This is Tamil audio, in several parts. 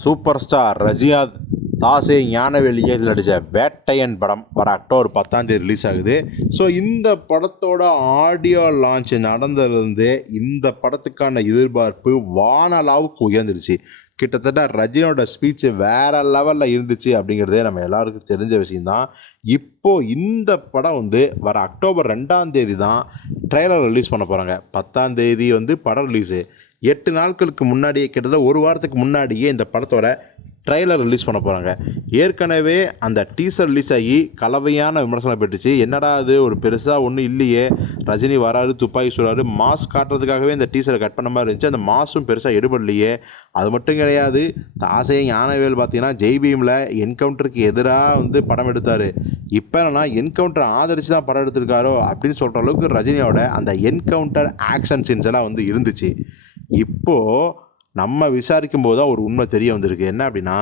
சூப்பர் ஸ்டார் ரஜினிகாந்த் தாசே ஞானவேல் இயக்கத்தில் நடித்த வேட்டையன் படம் வர அக்டோபர் 10 ரிலீஸ் ஆகுது. ஸோ இந்த படத்தோட ஆடியோ லான்ச் நடந்ததுலேருந்தே இந்த படத்துக்கான எதிர்பார்ப்பு வானளாவுக்கு உயர்ந்துருச்சு. கிட்டத்தட்ட ரஜினியோட ஸ்பீச்சு வேறு லெவலில் இருந்துச்சு அப்படிங்கிறதே நம்ம எல்லாருக்கும் தெரிஞ்ச விஷயந்தான். இப்போது இந்த படம் வர அக்டோபர் 2 தான் ட்ரெய்லர் ரிலீஸ் பண்ண போகிறாங்க. 10 படம் ரிலீஸு. 8 நாட்களுக்கு முன்னாடியே, கிட்டத்தட்ட ஒரு வாரத்துக்கு முன்னாடியே இந்த படத்தோட ட்ரெய்லர் ரிலீஸ் பண்ண போகிறாங்க. ஏற்கனவே அந்த டீசர் ரிலீஸ் ஆகி கலவையான விமர்சனம் பெற்றுச்சு. என்னடா அது, ஒரு பெருசாக ஒன்றும் இல்லையே, ரஜினி வராரு, துப்பாக்கி சொல்கிறாரு, மாஸ் காட்டுறதுக்காகவே இந்த டீசரை கட் பண்ண மாதிரி இருந்துச்சு. அந்த மாஸும் பெருசாக எடுபடலையே. அது மட்டும் கிடையாது, தாசே ஞானவேல் பார்த்தீங்கன்னா ஜெய்பீமில் என்கவுண்டருக்கு எதிராக படம் எடுத்தார். இப்போ என்னன்னா என்கவுண்டரை ஆதரித்து தான் படம் எடுத்திருக்காரோ அப்படின்னு சொல்கிற அளவுக்கு ரஜினியோட அந்த என்கவுண்டர் ஆக்ஷன் சீன்ஸ் எல்லாம் இருந்துச்சு. இப்போது நம்ம விசாரிக்கும் போது தான் ஒரு உண்மை தெரிய வந்திருக்கு. என்ன அப்படின்னா,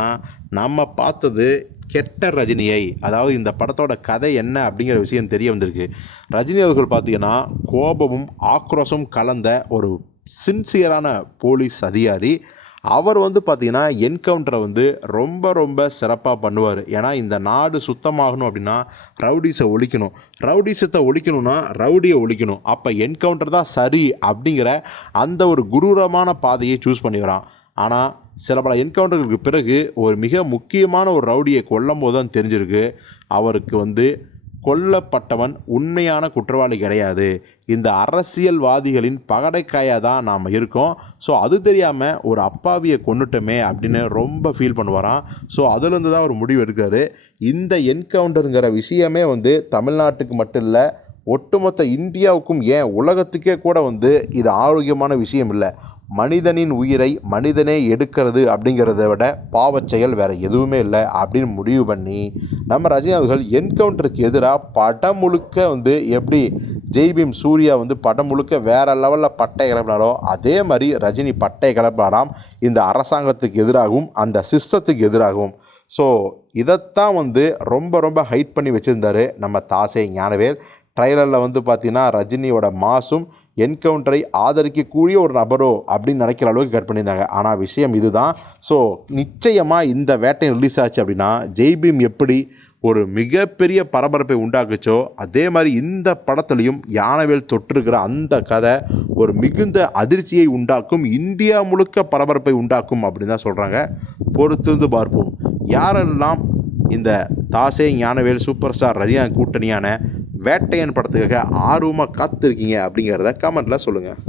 நம்ம பார்த்தது கெட்ட ரஜினியை. அதாவது இந்த படத்தோட கதை என்ன அப்படிங்கிற விஷயம் தெரிய வந்திருக்கு. ரஜினி அவர்கள் பார்த்தீங்கன்னா கோபமும் ஆக்ரோஷமும் கலந்த ஒரு சின்சியரான போலீஸ் அதிகாரி. அவர் பார்த்திங்கன்னா என்கவுண்டரை ரொம்ப ரொம்ப சிறப்பாக பண்ணுவார். ஏன்னா இந்த நாடு சுத்தமாகணும் அப்படின்னா ரவுடிஸை ஒழிக்கணும். ரவுடிசத்தை ஒழிக்கணும்னா ரவுடியை ஒழிக்கணும். அப்போ என்கவுண்டர் தான் சரி அப்படிங்கிற அந்த ஒரு குரூரமான பாதையை சூஸ் பண்ணி வரான். ஆனால் சில பல என்கவுண்டர்களுக்கு பிறகு ஒரு மிக முக்கியமான ஒரு ரவுடியை கொல்லும் போது தான் தெரிஞ்சிருக்கு அவருக்கு கொல்லப்பட்டவன் உண்மையான குற்றவாளி கிடையாது. இந்த அரசியல்வாதிகளின் பகடைக்காயாக தான் நாம் இருக்கோம். ஸோ அது தெரியாமல் ஒரு அப்பாவியை கொன்னுட்டோமே அப்படின்னு ரொம்ப ஃபீல் பண்ணுவாராம். ஸோ அதுலேருந்து தான் ஒரு முடிவு எடுக்காரு. இந்த என்கவுண்டருங்கிற விஷயமே தமிழ்நாட்டுக்கு மட்டும் இல்லை, ஒட்டுமொத்த இந்தியாவுக்கும், ஏன் உலகத்துக்கே கூட இது ஆரோக்கியமான விஷயம் இல்லை. மனிதனின் உயிரை மனிதனே எடுக்கிறது அப்படிங்கிறத விட பாவச் செயல் வேறு எதுவுமே இல்லை அப்படின்னு முடிவு பண்ணி நம்ம ரஜினி அவர்கள் என்கவுண்டருக்கு எதிராக படம் முழுக்க எப்படி ஜெய்பீம் சூர்யா படம் முழுக்க வேறு லெவலில் பட்டை கிளப்பினாரோ அதே மாதிரி ரஜினி பட்டை கிளப்பாராம் இந்த அரசாங்கத்துக்கு எதிராகவும் அந்த சிஸ்டத்துக்கு எதிராகவும். ஸோ இதைத்தான் ரொம்ப ரொம்ப ஹைட் பண்ணி வச்சுருந்தார் நம்ம தாசே ஞானவேல். ட்ரைலரில் பார்த்தீங்கன்னா ரஜினியோட மாசும் என்கவுண்டரை ஆதரிக்கக்கூடிய ஒரு நபரோ அப்படின்னு நினைக்கிற அளவுக்கு கட் பண்ணியிருந்தாங்க. ஆனால் விஷயம் இதுதான். ஸோ நிச்சயமாக இந்த வேட்டை ரிலீஸ் ஆச்சு அப்படின்னா ஜெய்பீம் எப்படி ஒரு மிகப்பெரிய பரபரப்பை உண்டாக்குச்சோ அதே மாதிரி இந்த படத்துலையும் ஞானவேல் தொட்டிருக்கிற அந்த கதை ஒரு மிகுந்த அதிர்ச்சியை உண்டாக்கும், இந்தியா முழுக்க பரபரப்பை உண்டாக்கும் அப்படின்னு தான் சொல்கிறாங்க. பொறுத்திருந்து பார்ப்போம். யாரெல்லாம் இந்த தாசே ஞானவேல் சூப்பர் ஸ்டார் ரஜினிகாந்த் கூட்டணியான வேட்டையன் படத்துக்காக ஆர்வமாக காத்திருக்கீங்க அப்படிங்கிறத கமெண்ட்டில் சொல்லுங்கள்.